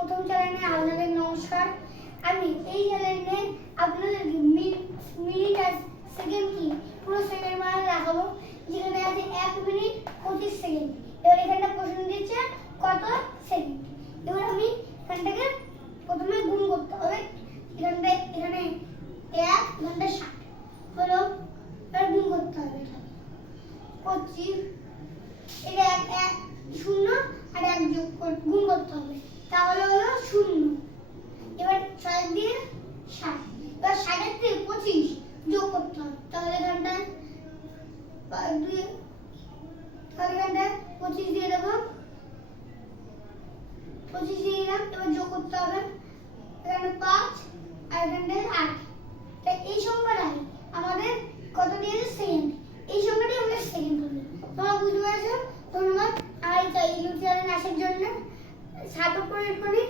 প্রথম চ্যানেলে আপনাদের নমস্কার। আমি এই চ্যানেলে আপনাদের মিনিট আর সেকেন্ড কি পুরো সেকেন্ড মানে দেখাবো, যেখানে আছে 1 মিনিট 25 সেকেন্ড। এবার এখানটা প্রশ্ন দিচ্ছে কত সেকেন্ড। এবার আমি এখানটাকে প্রথমে গুণ করতে হবে। এখানে 1 এখানটা 60 হলো। এবার গুণ করতে হবে 25, এটা 1 0 আর 1 যোগ গুণ করতে হবে, তাহলে হলো 0। এবার 6 দিয়ে 60, এবার 60 এর থেকে 25 যোগ করতে হবে, তাহলে এখানটা 25 দিয়ে দেবো, 25 দিয়ে দিলাম। এবার যোগ করতে হবে, এখানে 5 আর এখানে 8। তাই এই সংখ্যাটাই আমাদের কত দিয়েছে সেকেন্ড, এই সংখ্যাটাই আমাদের সেকেন্ড হলো। তোমরা বুঝতে পেরেছো? ধন্যবাদ। আর এই ইউটিউব চ্যানেলে আসার জন্য সাপোর্ট করে